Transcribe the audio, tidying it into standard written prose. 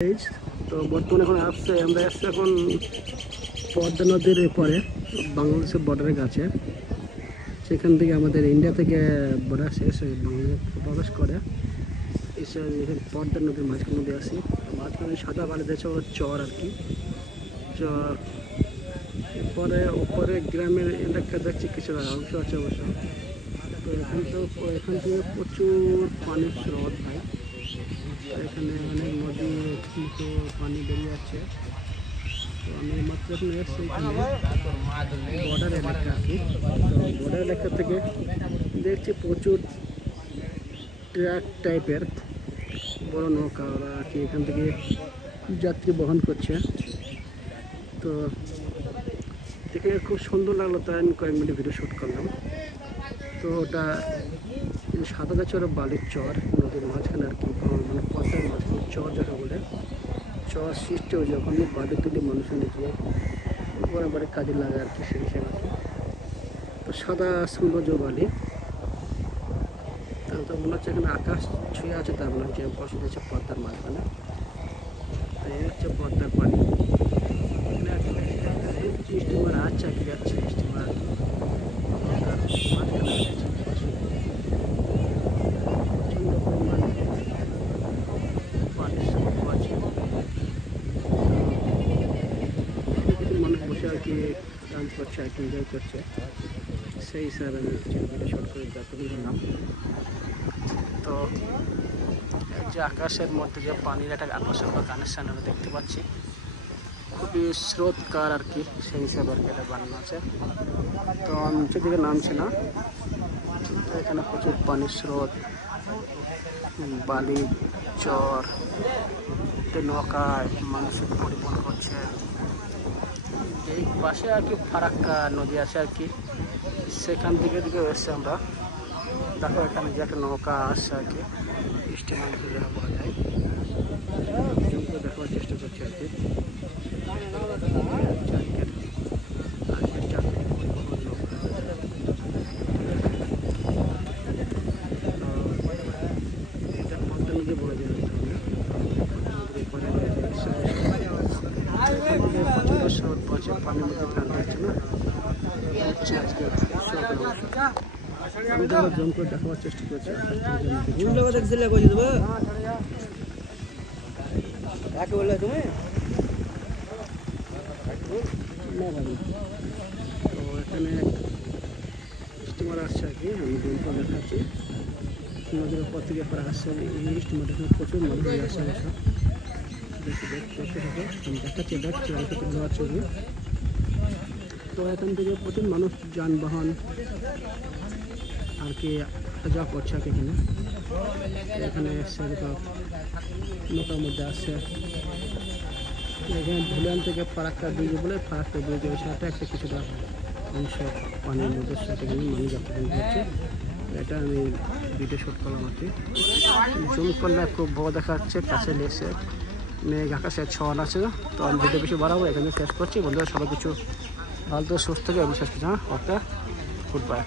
তো বর্তমানে এখন আমরা আসছি এখন পদ্মা নদীর পরে বাংলাদেশের বর্ডারের কাছে। সেখান থেকে আমাদের ইন্ডিয়া থেকে বর্ডার শেষ হয়ে বাংলাদেশ প্রবেশ করে এসে পদ্মা নদীর মাঝখানে দিয়ে আসি। মাঝখানে সাদা বালি দিয়েছে ওর চর আর কি চর। উপরে গ্রামের এলাকা দেখছি কিছুটা অংশ আছে অবশ্য। তো এখান থেকে প্রচুর পানির স্রোত হয়। এখানে অনেক নদী মতো পানি বেরিয়ে যাচ্ছে। তো আমি মাত্র এখন এসেছি এখানে বর্ডার এলাকা আর কি। তো বর্ডার এলাকা থেকে দেখছি প্রচুর ট্রাক টাইপের বড় নৌকা ওরা আর কি এখান থেকে যাত্রী বহন করছে। তো দেখে খুব সুন্দর লাগলো, তাই আমি কয়েক মিনিট ভিডিও শ্যুট করলাম। তো ওটা সাদা গাছে ওরা বালির চর নদীর মাঝখানে আর কি, মানে পদ্মার মাঝখানে চর যাকে বলে চর সৃষ্টি হয়ে যখন বালি তুলি মানুষের নিজে বরাবরে কাজে লাগে আর কি সেই হিসেবে। তো সাদা সৌন্দর্য বালি, তাহলে তো মনে হচ্ছে এখানে আকাশ ছুঁয়ে আছে, তার মনে হচ্ছে বসে দিয়েছে পদ্মার মাঝখানে। এই হচ্ছে পদ্মার পানি। স্টিমার আছে কি যাচ্ছে স্টিমার মাঝখানে মানুষ বসে আর কি ডান্স করছে আর কি এনজয় করছে। সেই হিসাবে আমি কিছু ভিডিও শট করে যতটুকু নিলাম। তো এই যে আকাশের মধ্যে যে পানির একটা আকর্ষক কানেকশান আমরা দেখতে পাচ্ছি, খুবই স্রোতকার আর কি সেই হিসাবে আর কি এটা বানানো আছে। তো আমি নিচের দিকে নামছি না, তো এখানে প্রচুর পানির স্রোত, বালি চর, নৌকায় মানুষের পরিবহন করছে। এই পাশে আর কি ফারাক্কা নদী আছে আর কি, সেখান থেকে এসছে আমরা। দেখো এখানে যে একটা নৌকা আসছে আর কি, স্টিমার যেটা বলা যায়, দেখাবার চেষ্টা করছি আর কি। পানির মধ্যে প্রাণ দিচ্ছে না, আমি তাহলে জম করে দেখাবার চেষ্টা করছি। তো এখানে স্টিমার আসছে আর কি, আমি জম করে দেখাচ্ছি। নদীর উপর থেকে পরে আসছে এই স্টিমার, এখানে প্রচুর মানুষ আসছে বসা দেখাচ্ছি। তো এখান থেকে প্রচুর মানুষ যানবাহন আর কি যা করছে আর কি এখানে। এখানে নৌকার মধ্যে আসছে। এখানে ধুলিয়ান থেকে ফারাক্কা ব্রিজ বলে ফারাক্কা ব্রিজ সেটা একটা কিছুটা অংশ পানির মধ্যে সেখানে মানুষ যাত্রা করছে। এটা আমি ভিডিও শ্যুট করলাম আর কি। জুম করলে খুব বড় দেখা যাচ্ছে, কাছে লেসে মেঘ আকাশে ছন আছে। তো আমি ভিডিও বেশি বাড়াবো, এখানে শেষ করছি। বন্ধুরা সবাই কিছু ভালো সুস্থ থেকে আমি শেষ করছি। হ্যাঁ, ওকে, গুড বাই।